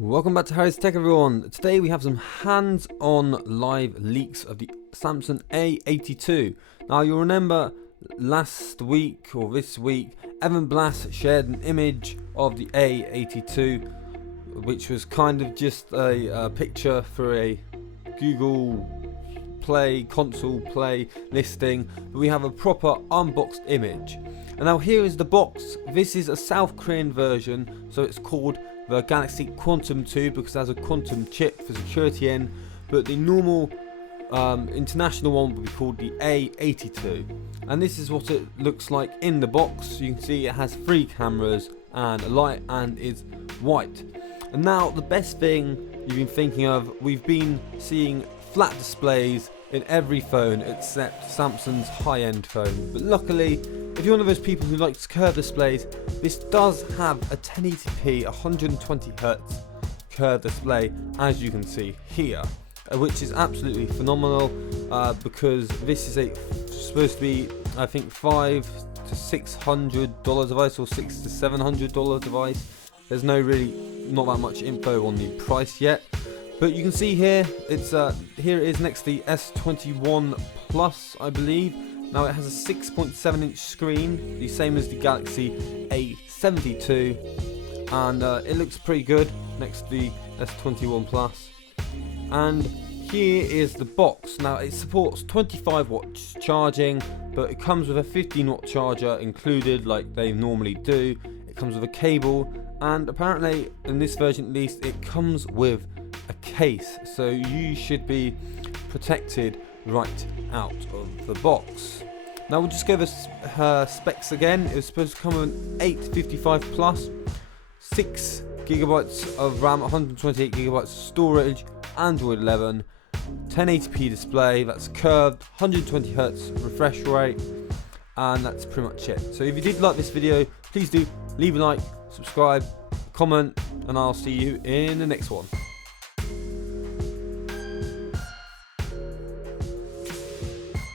Welcome back to Harry's Tech, everyone. Today we have some hands-on live leaks of the Samsung A82. Now you'll remember last week or this week, Evan Blass shared an image of the A82, which was kind of just a picture for a Google Play, console Play listing, but we have a proper unboxed image. And now here is the box. This is a South Korean version, so it's called the Galaxy Quantum 2 because it has a quantum chip for security in, but the normal international one would be called the A82. And this is what it looks like in the box. You can see it has 3 cameras and a light and is white. And now the best thing you've been thinking of, we've been seeing flat displays in every phone except Samsung's high-end phone, but luckily if you're one of those people who likes curved displays, this does have a 1080p 120Hz curved display, as you can see here, which is absolutely phenomenal because this is supposed to be, I think, $500 to $600 device or $600 to $700 device. There's not that much info on the price yet, but you can see here here it is next to the S21 Plus, I believe. Now it has a 6.7-inch screen, the same as the Galaxy A72, and it looks pretty good next to the S21 Plus. And here is the box. Now it supports 25-watt charging, but it comes with a 15-watt charger included, like they normally do. It comes with a cable, and apparently, in this version at least, it comes with a case, so you should be protected right out of the box. Now we'll just go over her specs again. It was supposed to come with an 855 plus, 6 GB of RAM, 128 GB storage, Android 11, 1080p display, that's curved, 120Hz refresh rate, and that's pretty much it. So if you did like this video, please do leave a like, subscribe, comment, and I'll see you in the next one.